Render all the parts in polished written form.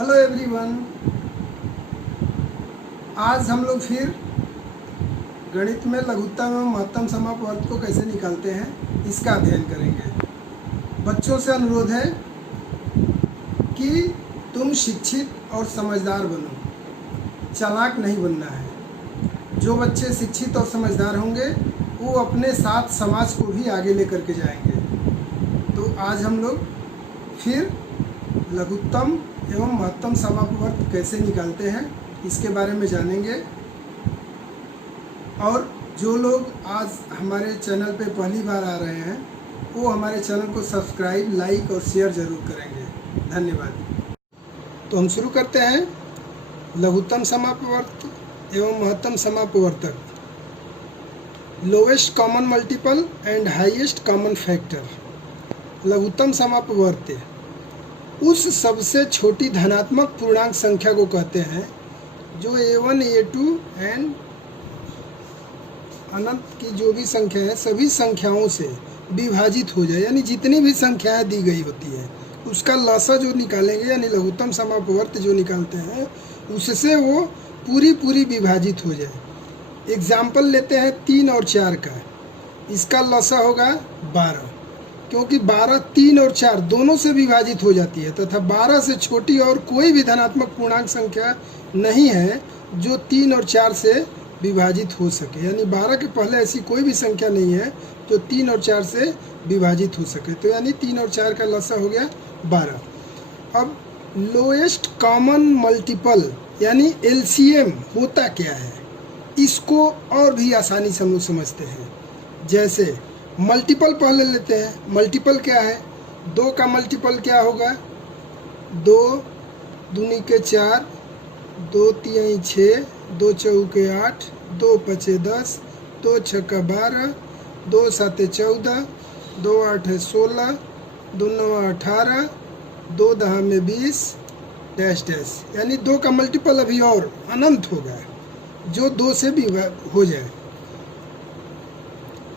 Hello everyone. आज हम लोग फिर गणित में लघुत्तम एवं महत्तम समापवर्त को कैसे निकालते हैं इसका अध्ययन करेंगे। बच्चों से अनुरोध है कि तुम शिक्षित और समझदार बनो, चालाक नहीं बनना है। जो बच्चे शिक्षित और समझदार होंगे वो अपने साथ समाज को भी आगे लेकर के जाएंगे। तो आज हम लोग फिर लघुत्तम एवं महत्तम समापवर्त कैसे निकालते हैं इसके बारे में जानेंगे। और जो लोग आज हमारे चैनल पे पहली बार आ रहे हैं वो हमारे चैनल को सब्सक्राइब, लाइक और शेयर ज़रूर करेंगे। धन्यवाद। तो हम शुरू करते हैं लघुत्तम समापवर्त एवं महत्तम समापवर्तक। Lowest common multiple and highest common factor. लघुत्तम समापवर्त उस सबसे छोटी धनात्मक पूर्णांक संख्या को कहते हैं जो a1, a2 एंड अनंत की जो भी संख्या है सभी संख्याओं से विभाजित हो जाए, यानी जितनी भी संख्याएं दी गई होती है उसका लसा जो निकालेंगे, यानी लघुत्तम समापवर्त जो निकालते हैं उससे वो पूरी विभाजित हो जाए। एग्जाम्पल लेते हैं 3 और 4 का। इसका लसा होगा 12, क्योंकि 12 3 और 4 दोनों से विभाजित हो जाती है तथा 12 से छोटी और कोई भी धनात्मक पूर्णांक संख्या नहीं है जो 3 और 4 से विभाजित हो सके, यानी 12 के पहले ऐसी कोई भी संख्या नहीं है जो 3 और 4 से विभाजित हो सके। तो यानी 3 और 4 का लसा हो गया 12। अब लोएस्ट कॉमन मल्टीपल यानी LCM होता क्या है, इसको और भी आसानी से हम लोग समझते हैं। जैसे मल्टीपल पहले लेते हैं। मल्टीपल क्या है? 2 का मल्टीपल क्या होगा? 2 दूनी के 4, 2 तिहाई 6, 2 चौके 8, 2 पचे 10, 2 छक्का 12, 2 साते 14, 2 आठे 16, 2 नवा 18, 2 दहा में 20 डैश डैश, यानी 2 का मल्टीपल अभी और अनंत होगा जो 2 से भी हो जाए।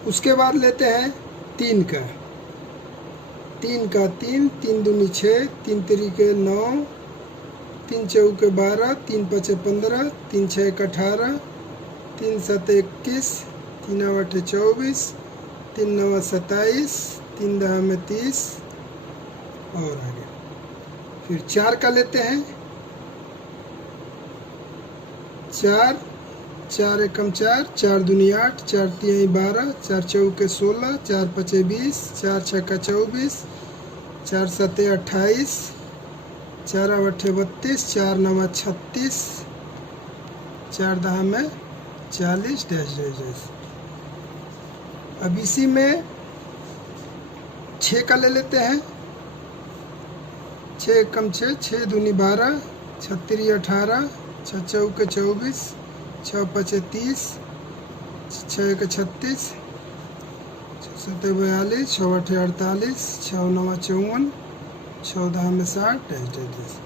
उसके बाद लेते हैं 3 का। 3 का 3, 3 दूनी 6, 3 तिरिके 9, 3 चौके 12, 3 पचे 15, 3 छः 18, 3 सते 21, 3 आठे 24, 3 नवा 27, 3 दहा में 30 और आगे। फिर 4 का लेते हैं। 4 4 एकम 4, 4 दूनी 8, 4 तिहाई 12, 4 चौके 16, 4 पचे 20, 4 छक्का 24, 4 सते 28, 4 आठे 32, 4 नवा 36, 4 दहा में 40 डैश डैश डैश। अब इसी में 6 का ले लेते हैं। 6 एकम 6, 6 दूनी 12, 6 तिरी 18, 6 चौके 24, 6 पचे 30, 6 एक 36, 6 सते 42, 6 आठे 48, 6 नवा 54, 6 दहा में 60 डैश डैश,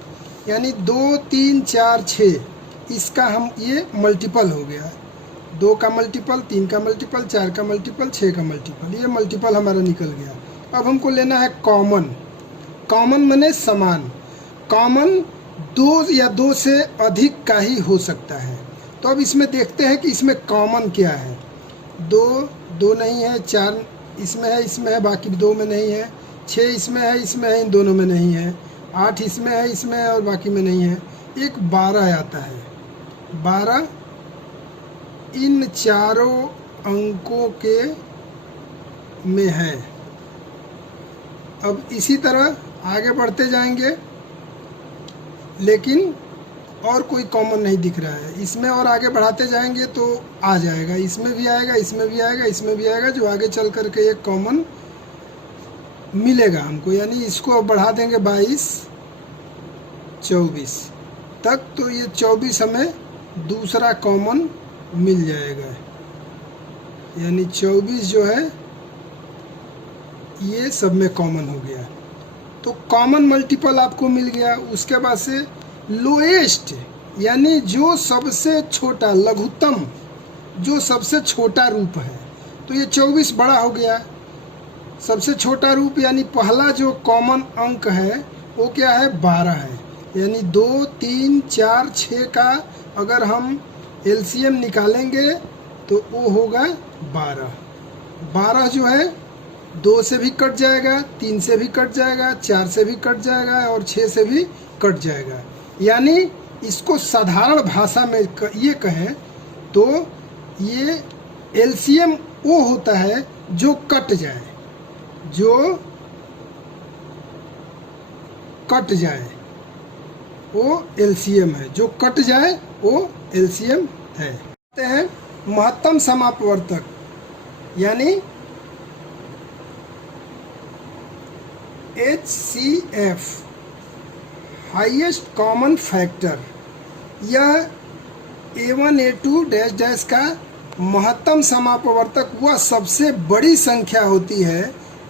यानी 2 3 4 6 इसका हम ये मल्टीपल हो गया। 2 का मल्टीपल, 3 का मल्टीपल, 4 का मल्टीपल, 6 का मल्टीपल, ये मल्टीपल हमारा निकल गया। अब हमको लेना है कॉमन। कॉमन माने समान। कॉमन 2 या 2 से अधिक का ही हो सकता है। तो अब इसमें देखते हैं कि इसमें कॉमन क्या है। 2 नहीं है, 4 इसमें है, बाकी 2 में नहीं है। 6 इसमें है, इन दोनों में नहीं है। 8 इसमें है और बाकी में नहीं है। एक 12 आता है। 12 इन चारों अंकों के में है। अब इसी तरह आगे बढ़ते जाएंगे, लेकिन और कोई कॉमन नहीं दिख रहा है। इसमें और आगे बढ़ाते जाएंगे तो आ जाएगा, इसमें भी आएगा, इसमें भी आएगा, इसमें भी आएगा, जो आगे चल करके एक कॉमन मिलेगा हमको। यानी इसको अब बढ़ा देंगे 22 24 तक, तो ये 24 हमें दूसरा कॉमन मिल जाएगा। यानी 24 जो है ये सब में कॉमन हो गया। तो कॉमन मल्टीपल आपको मिल गया। उसके बाद से लोएस्ट यानी जो सबसे छोटा, लघुत्तम जो सबसे छोटा रूप है, तो ये 24 बड़ा हो गया। सबसे छोटा रूप यानी पहला जो कॉमन अंक है वो क्या है? 12 है। यानी 2, 3, 4, 6 का अगर हम एलसीएम निकालेंगे तो वो होगा 12। 12 जो है 2 से भी कट जाएगा, 3 से भी कट जाएगा, 4 से भी कट जाएगा और 6 से भी कट जाएगा। यानी इसको साधारण भाषा में ये कहें तो ये एलसीएम वो होता है जो कट जाए, जो कट जाए वो एलसीएम है, जो कट जाए वो एलसीएम है। कहते हैं महत्तम समापवर्तक यानी HCF हाईएस्ट कॉमन फैक्टर। यह A1 A2 डैश डैश का महत्तम समापवर्तक वह सबसे बड़ी संख्या होती है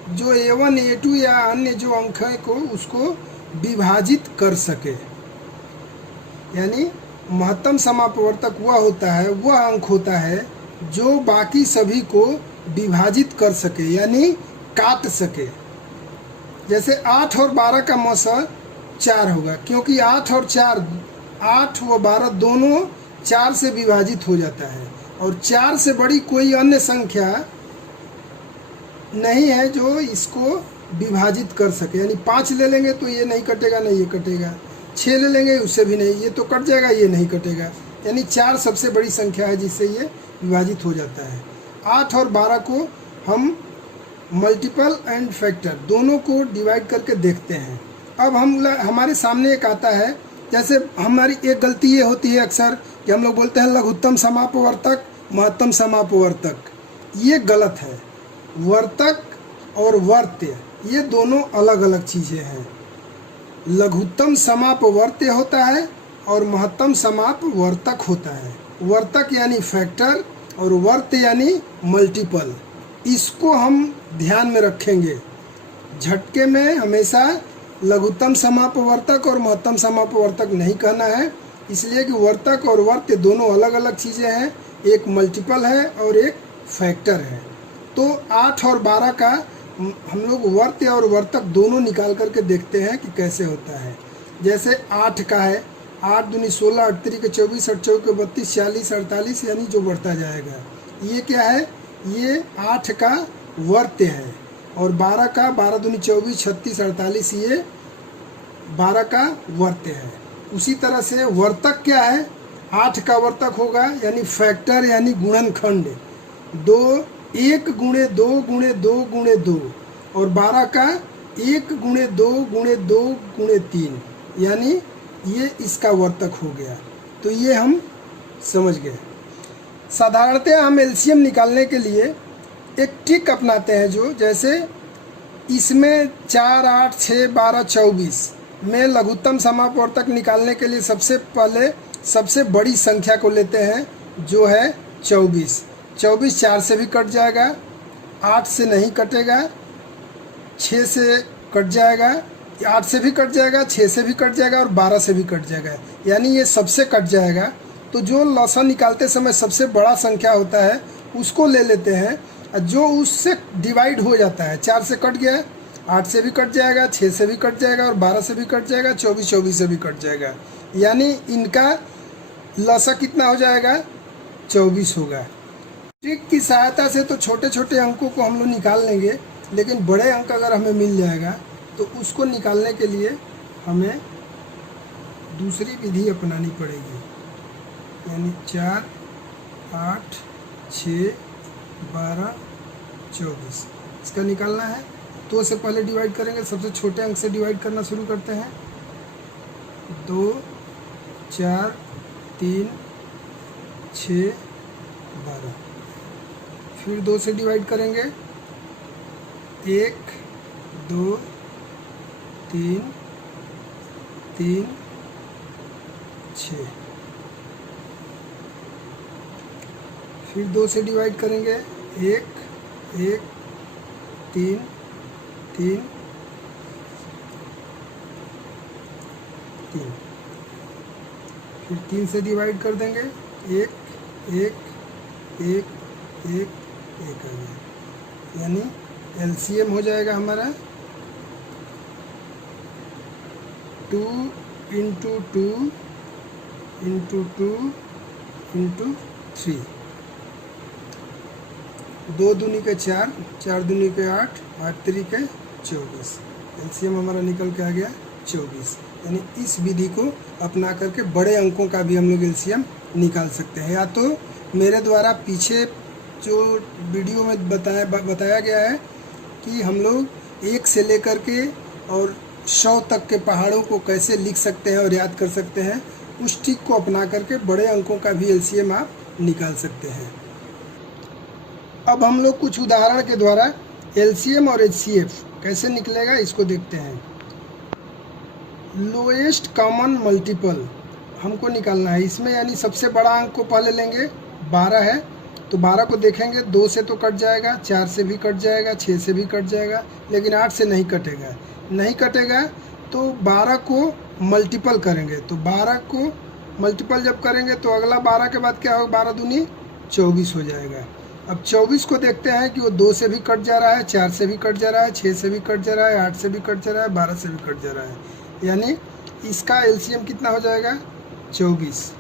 जो A1 A2 या अन्य जो अंक है को उसको विभाजित कर सके। यानी महत्तम समापवर्तक वह होता है, वह अंक होता है जो बाकी सभी को विभाजित कर सके यानी काट सके। जैसे 8 और 12 का मौसा 4 होगा, क्योंकि 8 और 4, 8 व 12 दोनों 4 से विभाजित हो जाता है और 4 से बड़ी कोई अन्य संख्या नहीं है जो इसको विभाजित कर सके। यानी 5 ले लेंगे तो ये नहीं कटेगा, नहीं ये कटेगा, 6 ले लेंगे उससे भी नहीं, ये तो कट जाएगा, ये नहीं कटेगा। यानी 4 सबसे बड़ी संख्या है जिससे ये विभाजित हो जाता है। 8 और 12 को हम मल्टीपल एंड फैक्टर दोनों को डिवाइड करके देखते हैं। अब हमारे सामने एक आता है, जैसे हमारी एक गलती ये होती है अक्सर कि हम लोग बोलते हैं लघुत्तम समापवर्तक, महत्तम समापवर्तक। ये गलत है। वर्तक और वर्त्य ये दोनों अलग अलग चीज़ें हैं। लघुत्तम समापवर्त्य होता है और महत्तम समापवर्तक होता है। वर्तक यानी फैक्टर और वर्त्य यानी मल्टीपल। इसको हम ध्यान में रखेंगे। झटके में हमेशा लघुत्तम समापवर्तक और महत्तम समापवर्तक नहीं कहना है, इसलिए कि वर्तक और वर्त्य दोनों अलग अलग चीज़ें हैं। एक मल्टीपल है और एक फैक्टर है। तो 8 और 12 का हम लोग वर्त्य और वर्तक दोनों निकाल करके देखते हैं कि कैसे होता है। जैसे 8 का है, 8 दूनी 16, 8 तिरिके 24, 8 चौके 32, 40, 48 यानी जो बढ़ता जाएगा। ये क्या है? ये 8 का वर्त्य है और 12 का 12 दूनी 24, 36, 48 ये 12 का वर्त्य है। उसी तरह से वर्तक क्या है? 8 का वर्तक होगा यानी फैक्टर यानी गुणनखंड 2, 1 गुणे 2 गुणे 2 गुणे 2 और 12 का 1 गुणे 2 गुणे 2 गुणे 3 यानी ये इसका वर्तक हो गया। तो ये हम समझ गए। साधारणतः हम एलसीएम निकालने के लिए एक ट्रिक अपनाते हैं, जो जैसे इसमें 4, 8, 6, 12, 24 में लघुत्तम समापवर्तक निकालने के लिए सबसे पहले सबसे बड़ी संख्या को लेते हैं जो है 24। 24 4 से भी कट जाएगा, 8 से नहीं कटेगा, 6 से कट जाएगा, 8 से भी कट जाएगा, 6 से भी कट जाएगा और 12 से भी कट जाएगा। यानी ये सबसे कट जाएगा। तो जो लसा निकालते समय सबसे बड़ा संख्या होता है उसको ले लेते हैं, जो उससे डिवाइड हो जाता है। 4 से कट गया, 8 से भी कट जाएगा, 6 से भी कट जाएगा और 12 से भी कट जाएगा, 24 से भी कट जाएगा। यानी इनका लसा कितना हो जाएगा? 24 होगा। ट्रिक की सहायता से तो छोटे छोटे अंकों को हम लोग निकाल लेंगे, लेकिन बड़े अंक अगर हमें मिल जाएगा तो उसको निकालने के लिए हमें दूसरी विधि अपनानी पड़ेगी। यानी 4, 8, 6, 12, 24 इसका निकालना है। 2 से पहले डिवाइड करेंगे, सबसे छोटे अंक से डिवाइड करना शुरू करते हैं। 2, 4, 3, 6, 12। फिर 2 से डिवाइड करेंगे, 1, 2, 3, 3, 6। फिर 2 से डिवाइड करेंगे, 1, 1, 3, 3, 3। फिर 3 से डिवाइड कर देंगे, 1, 1, 1, 1, 1 आ गया। यानी एलसीएम हो जाएगा हमारा 2, into two into two into three, 2 दूनी के 4, 4 दूनी के 8, 8 3 के 24, एलसीएम हमारा निकल के आ गया 24। यानी इस विधि को अपना करके बड़े अंकों का भी हम लोग एलसीएम निकाल सकते हैं। या तो मेरे द्वारा पीछे जो वीडियो में बताया गया है कि हम लोग 1 से लेकर के और 100 तक के पहाड़ों को कैसे लिख सकते हैं और याद कर सकते हैं, उस ट्रिक को अपना करके बड़े अंकों का भी एलसीएम आप निकाल सकते हैं। अब हम लोग कुछ उदाहरण के द्वारा एलसीएम और एचसीएफ कैसे निकलेगा इसको देखते हैं। लोएस्ट कॉमन मल्टीपल हमको निकालना है इसमें, यानी सबसे बड़ा अंक को पहले लेंगे। 12 है तो 12 को देखेंगे, 2 से तो कट जाएगा, 4 से भी कट जाएगा, 6 से भी कट जाएगा, लेकिन 8 से नहीं कटेगा। नहीं कटेगा तो 12 को मल्टीपल करेंगे, तो 12 को मल्टीपल जब करेंगे तो अगला 12 के बाद क्या होगा, 12 दूनी 24 हो जाएगा। अब 24 को देखते हैं कि वो 2 से भी कट जा रहा है, 4 से भी कट जा रहा है, 6 से भी कट जा रहा है, 8 से भी कट जा रहा है, 12 से भी कट जा रहा है। यानी इसका एलसीएम कितना हो जाएगा 24।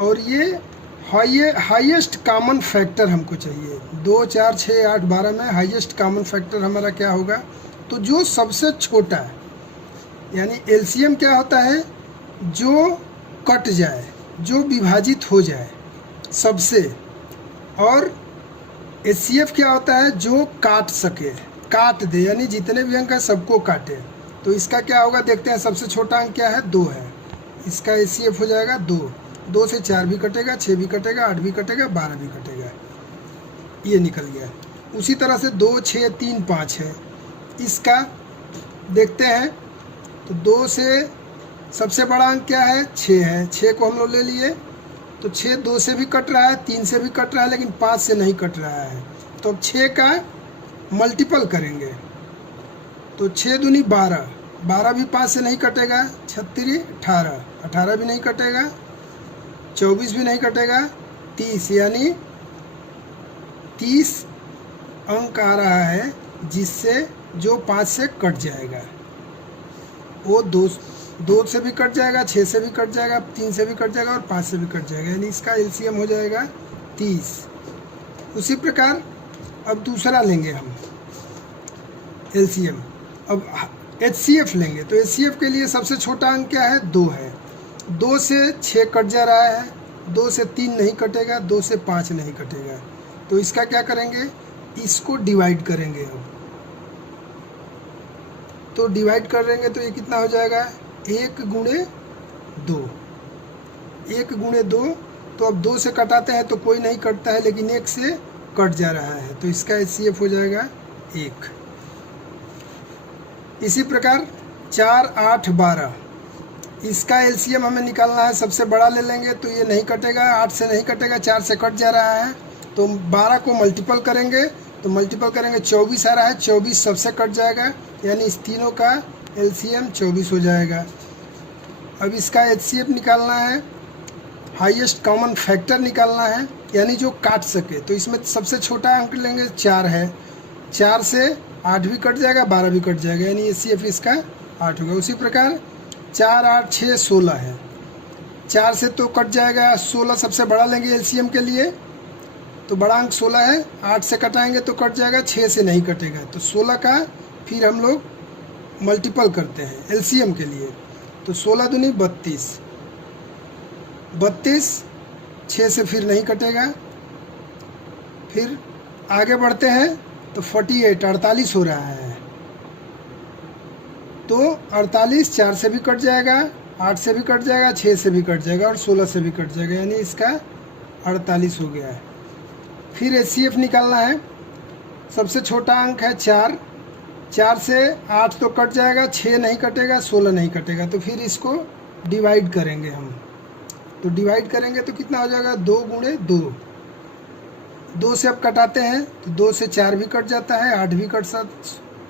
और ये हाईएस्ट कॉमन फैक्टर हमको चाहिए। 2 4 6 8 12 में हाईएस्ट कॉमन फैक्टर हमारा क्या होगा, तो जो सबसे छोटा है, यानी एलसीएम क्या होता है, जो कट जाए, जो विभाजित हो जाए सबसे। और एचसीएफ क्या होता है, जो काट सके, काट दे, यानी जितने भी अंक है सबको काटे। तो इसका क्या होगा देखते हैं। सबसे छोटा अंक क्या है, 2 है, इसका एचसीएफ हो जाएगा 2। 2 से 4 भी कटेगा, 6 भी कटेगा, 8 भी कटेगा, 12 भी कटेगा, ये निकल गया। उसी तरह से 2 6 3 5 है, इसका देखते हैं। तो 2 से सबसे बड़ा अंक क्या है, 6 है, 6 को हम लोग ले लिए। तो 6 2 से भी कट रहा है, 3 से भी कट रहा है, लेकिन 5 से नहीं कट रहा है। तो अब 6 का मल्टीपल करेंगे, तो 6 दूनी 12, 12 भी 5 से नहीं कटेगा, 36 18, 18 भी नहीं कटेगा, 24 भी नहीं कटेगा, 30, यानी 30 अंक आ रहा है जिससे जो 5 से कट जाएगा। वो 2 से भी कट जाएगा, 6 से भी कट जाएगा, 3 से भी कट जाएगा और 5 से भी कट जाएगा, यानी इसका एलसीएम हो जाएगा 30। उसी प्रकार अब दूसरा लेंगे हम एलसीएम। अब एचसीएफ लेंगे, तो एचसीएफ के लिए सबसे छोटा अंक क्या है, 2 है। 2 से 6 कट जा रहा है, 2 से 3 नहीं कटेगा, 2 से 5 नहीं कटेगा। तो इसका क्या करेंगे, इसको डिवाइड करेंगे हम। तो डिवाइड करेंगे तो ये कितना हो जाएगा, 1 गुणे 2, 1 गुणे 2। तो अब 2 से कटाते हैं तो कोई नहीं कटता है, लेकिन 1 से कट जा रहा है, तो इसका एचसीएफ हो जाएगा 1। इसी प्रकार 4 8 12, इसका एलसीएम हमें निकालना है। सबसे बड़ा ले लेंगे तो ये नहीं कटेगा, 8 से नहीं कटेगा, 4 से कट जा रहा है, तो 12 को मल्टीपल करेंगे, तो मल्टीपल करेंगे 24 आ रहा है, 24 सबसे कट जाएगा, यानी इस तीनों का एलसीएम 24 हो जाएगा। अब इसका एचसीएफ निकालना है, हाईएस्ट कॉमन फैक्टर निकालना है, यानी जो काट सके। तो इसमें सबसे छोटा अंक लेंगे, 4 है, 4 से 8 भी कट जाएगा, 12 भी कट जाएगा, यानी एचसीएफ इसका 8 होगा। उसी प्रकार 4 8 6 16 है, 4 से तो कट जाएगा, 16 सबसे बड़ा लेंगे एलसीएम के लिए, तो बड़ा अंक 16 है, 8 से कटाएंगे तो कट जाएगा, 6 से नहीं कटेगा, तो 16 का फिर हम लोग मल्टीपल करते हैं एलसीएम के लिए। तो 16 दूनी 32, 32 6 से फिर नहीं कटेगा। फिर आगे बढ़ते हैं तो 48 48 हो रहा है, तो 48 4 से भी कट जाएगा, 8 से भी कट जाएगा, 6 से भी कट जाएगा और 16 से भी कट जाएगा, यानी इसका 48 हो गया है। फिर एचसीएफ निकालना है। सबसे छोटा अंक है 4, 4 से 8 तो कट जाएगा, 6 नहीं कटेगा, 16 नहीं कटेगा, तो फिर इसको डिवाइड करेंगे हम। तो डिवाइड करेंगे तो कितना हो जाएगा, 2 गुणे 2, 2 से अब कटाते हैं तो 2 से 4 भी कट जाता है, 8 भी कट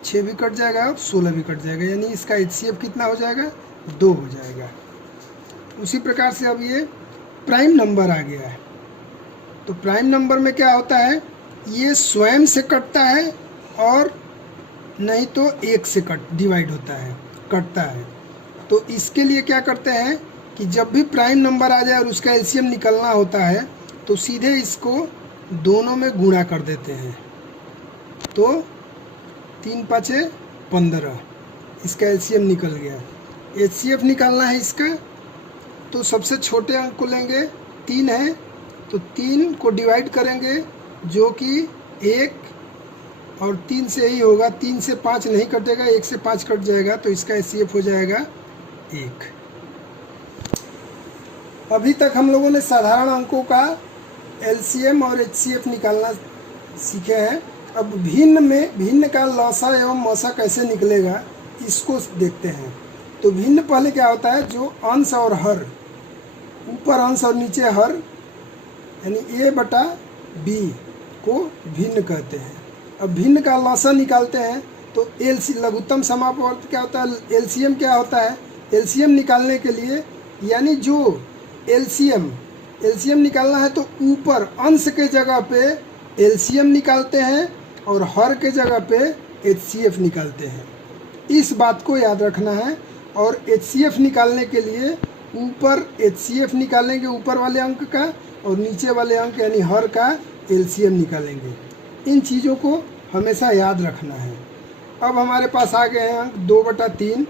6 भी कट जाएगा और 16 भी कट जाएगा, यानी इसका एचसीएफ कितना हो जाएगा, 2 हो जाएगा। उसी प्रकार से अब ये प्राइम नंबर आ गया है। तो प्राइम नंबर में क्या होता है, ये स्वयं से कटता है और नहीं तो 1 से डिवाइड होता है, कटता है। तो इसके लिए क्या करते हैं कि जब भी प्राइम नंबर आ जाए और उसका एलसीएम निकलना होता है तो सीधे इसको दोनों में गुणा कर देते हैं। तो 3 पाँचे 15, इसका एलसीएम निकल गया। एचसीएफ निकालना है इसका, तो सबसे छोटे अंक को लेंगे, 3 है तो 3 को डिवाइड करेंगे जो कि 1 और 3 से ही होगा। 3 से 5 नहीं कटेगा, 1 से 5 कट जाएगा, तो इसका एचसीएफ हो जाएगा 1। अभी तक हम लोगों ने साधारण अंकों का एलसीएम और एचसीएफ निकालना सीखे हैं। अब भिन्न का लसा एवं मसा कैसे निकलेगा इसको देखते हैं। तो भिन्न पहले क्या होता है, जो अंश और हर, ऊपर अंश और नीचे हर, यानी a बटा b को भिन्न कहते हैं। अब भिन्न का लसा निकालते हैं तो लघुत्तम समापवर्त क्या होता है, एलसीएम क्या होता है। एलसीएम निकालने के लिए, यानी जो एलसीएम निकालना है तो ऊपर अंश के जगह पे एलसीएम निकालते हैं और हर के जगह पे एचसीएफ निकालते हैं। इस बात को याद रखना है। और एचसीएफ निकालने के लिए ऊपर एचसीएफ निकालेंगे ऊपर वाले अंक का, और नीचे वाले अंक यानी हर का एलसीएम निकालेंगे। इन चीज़ों को हमेशा याद रखना है। अब हमारे पास आ गए हैं अंक 2/3,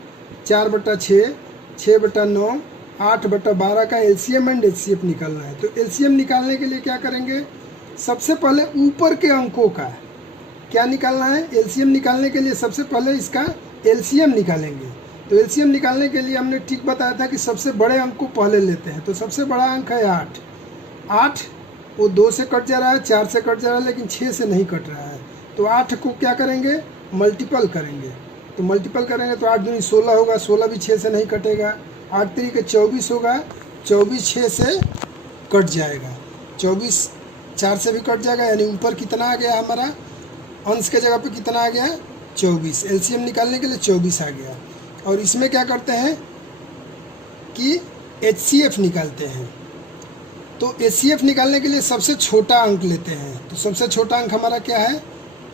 4/6, 6/9, 8/12 का एलसीएम एंड एचसीएफ निकालना है। तो एलसीएम निकालने के लिए क्या करेंगे, सबसे पहले ऊपर के अंकों का क्या निकालना है। एलसीएम निकालने के लिए सबसे पहले इसका एलसीएम निकालेंगे। तो एलसीएम निकालने के लिए हमने ठीक बताया था कि सबसे बड़े अंक को पहले लेते हैं। तो सबसे बड़ा अंक है 8 वो 2 से कट जा रहा है, 4 से कट जा रहा है, लेकिन 6 से नहीं कट रहा है। तो 8 को क्या करेंगे, मल्टीपल करेंगे। तो मल्टीपल करेंगे तो 8 दूनी 16 होगा, 16 भी 6 से नहीं कटेगा। 8 तरीके 24 होगा, 24 6 से कट जाएगा, 24 4 से भी कट जाएगा। यानी ऊपर कितना आ गया हमारा, अंश के जगह पे कितना आ गया, 24। एलसीएम निकालने के लिए 24 आ गया। और इसमें क्या करते हैं कि एचसीएफ निकालते हैं। तो एचसीएफ निकालने के लिए सबसे छोटा अंक लेते हैं। तो सबसे छोटा अंक हमारा क्या है,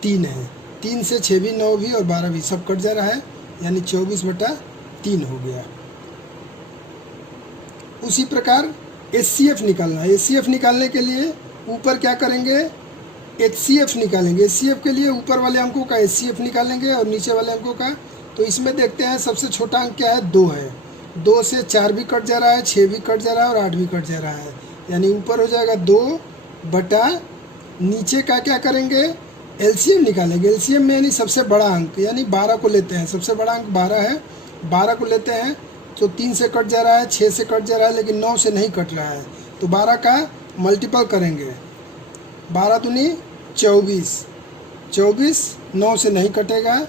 3 है। 3 से 6 भी, 9 भी और 12 भी सब कट जा रहा है, यानी 24/3 हो गया। उसी प्रकार एचसीएफ निकालना है। एचसीएफ निकालने के लिए ऊपर क्या करेंगे, एचसीएफ निकालेंगे। एचसीएफ के लिए ऊपर वाले अंकों का एचसीएफ निकालेंगे और नीचे वाले अंकों का। तो इसमें देखते हैं सबसे छोटा अंक क्या है, 2 है। 2 से 4 भी कट जा रहा है, 6 भी कट जा रहा है और 8 भी कट जा रहा है। यानी ऊपर हो जाएगा 2 बटा, नीचे का क्या करेंगे, एलसीएम निकालेंगे। एलसीएम में यानी सबसे बड़ा अंक, यानी 12 को लेते हैं। सबसे बड़ा अंक 12 है, 12 को लेते हैं। तो 3 से कट जा रहा है, 6 से कट जा रहा है, लेकिन 9 से नहीं कट रहा है। तो 12 का मल्टीपल करेंगे, 12 दूनी 24, 24 9 से नहीं कटेगा,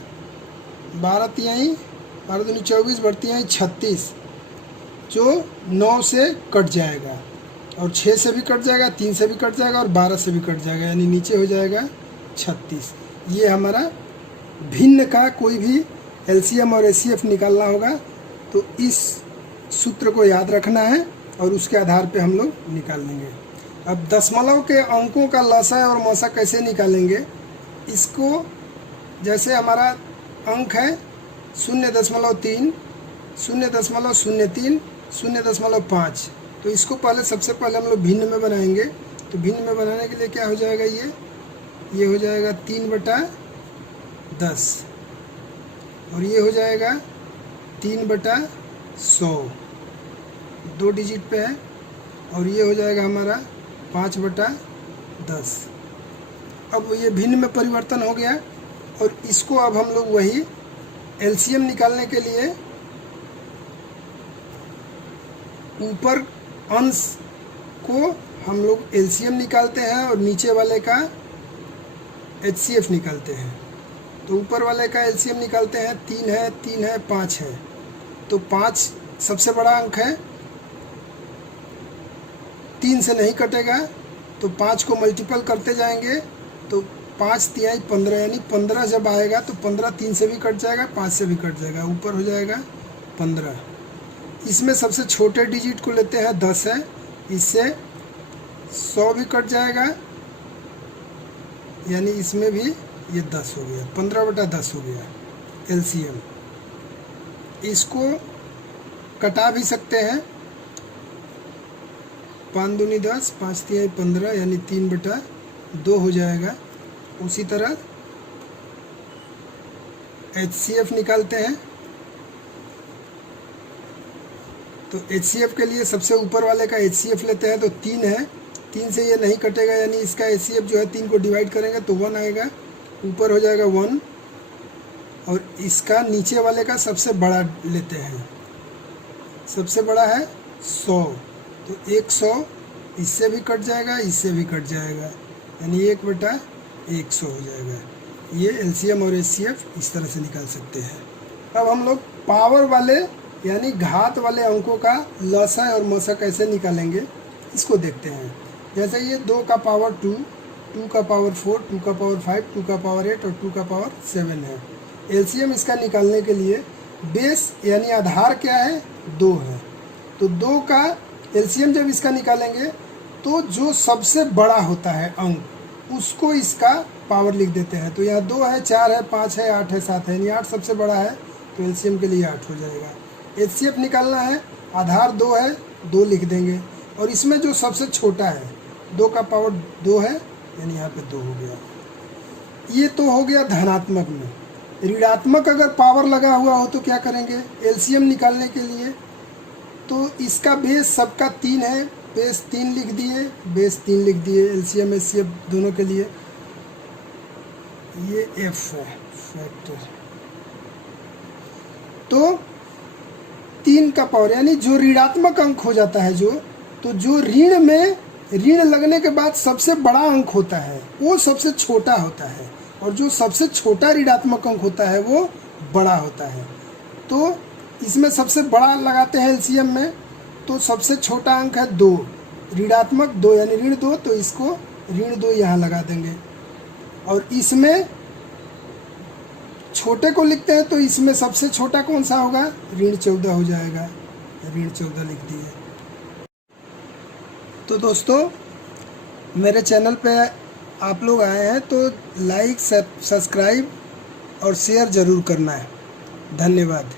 12 तिहाई 12 दूनी 24 बढ़ती हैं 36, जो 9 से कट जाएगा और 6 से भी कट जाएगा, 3 से भी कट जाएगा और 12 से भी कट जाएगा, यानी नीचे हो जाएगा 36। ये हमारा भिन्न का कोई भी एलसीएम और एचसीएफ निकालना होगा तो इस सूत्र को याद रखना है और उसके आधार पे हम लोग निकाल लेंगे। अब दशमलव के अंकों का लसा और मसा कैसे निकालेंगे, इसको जैसे हमारा अंक है 0.3, 0.03, 0.5, तो इसको पहले सबसे पहले हम लोग भिन्न में बनाएंगे। तो भिन्न में बनाने के लिए क्या हो जाएगा, ये हो जाएगा 3/10 और ये हो जाएगा 3/100, 2 डिजिट पे है। और ये हो जाएगा हमारा 5/10। अब ये भिन्न में परिवर्तन हो गया और इसको अब हम लोग वही एलसीएम निकालने के लिए ऊपर अंश को हम लोग एलसीएम निकालते हैं और नीचे वाले का एचसीएफ निकालते हैं। तो ऊपर वाले का एलसीएम निकालते हैं, 3 है, 5 है। तो 5 सबसे बड़ा अंक है, 3 से नहीं कटेगा, तो 5 को मल्टीपल करते जाएंगे। तो 5 तिहाई 15, यानी 15 जब आएगा तो 15 3 से भी कट जाएगा, 5 से भी कट जाएगा, ऊपर हो जाएगा 15। इसमें सबसे छोटे डिजिट को लेते हैं, 10 है, इससे 100 भी कट जाएगा, यानी इसमें भी ये 10 हो गया, 15/10 हो गया एलसीएम। इसको कटा भी सकते हैं। 5 दूनी 10, 5 तिहाई 15 यानी 3/2 हो जाएगा। उसी तरह HCF निकालते हैं। तो HCF के लिए सबसे ऊपर वाले का HCF लेते हैं तो 3 है, 3 से ये नहीं कटेगा यानी इसका HCF जो है 3 को डिवाइड करेंगे तो 1 आएगा, ऊपर हो जाएगा 1। और इसका नीचे वाले का सबसे बड़ा लेते हैं, सबसे बड़ा है 100, तो 100 इससे भी कट जाएगा, इससे भी कट जाएगा यानी 1/100 हो जाएगा। ये LCM और HCF इस तरह से निकाल सकते हैं। अब हम लोग पावर वाले यानी घात वाले अंकों का लसा और मसा कैसे निकालेंगे इसको देखते हैं। जैसे ये 2 का पावर 2, 2 का पावर 4, 2 का पावर 5, 2 का पावर 8 और 2 का पावर 7 है। LCM इसका निकालने के लिए बेस यानी आधार क्या है 2 है, तो 2 का LCM जब इसका निकालेंगे तो जो सबसे बड़ा होता है अंक उसको इसका पावर लिख देते हैं। तो यहाँ 2 है, 4 है, 5 है, 8 है, 7 है यानी 8 सबसे बड़ा है तो LCM के लिए 8 हो जाएगा। HCF निकालना है, आधार 2 है, 2 लिख देंगे और इसमें जो सबसे छोटा है 2 का पावर 2 है यानी यहाँ पे 2 हो गया। ये तो हो गया धनात्मक में। ऋणात्मक अगर पावर लगा हुआ हो तो क्या करेंगे LCM निकालने के लिए, तो इसका बेस सबका 3 है, बेस 3 लिख दिए, बेस 3 लिख दिए LCM HCF दोनों के लिए। ये F है फैक्टर, तो 3 का पावर यानी जो ऋणात्मक अंक हो जाता है तो जो ऋण में ऋण लगने के बाद सबसे बड़ा अंक होता है वो सबसे छोटा होता है और जो सबसे छोटा ऋणात्मक अंक होता है वो बड़ा होता है। तो इसमें सबसे बड़ा लगाते हैं LCM में, तो सबसे छोटा अंक है 2, ऋणात्मक 2 यानी ऋण 2, तो इसको ऋण 2 यहाँ लगा देंगे। और इसमें छोटे को लिखते हैं तो इसमें सबसे छोटा कौन सा होगा ऋण 14 हो जाएगा, ऋण 14 लिख दिए। तो दोस्तों मेरे चैनल पे आप लोग आए हैं तो लाइक, सब्सक्राइब और शेयर ज़रूर करना है। धन्यवाद।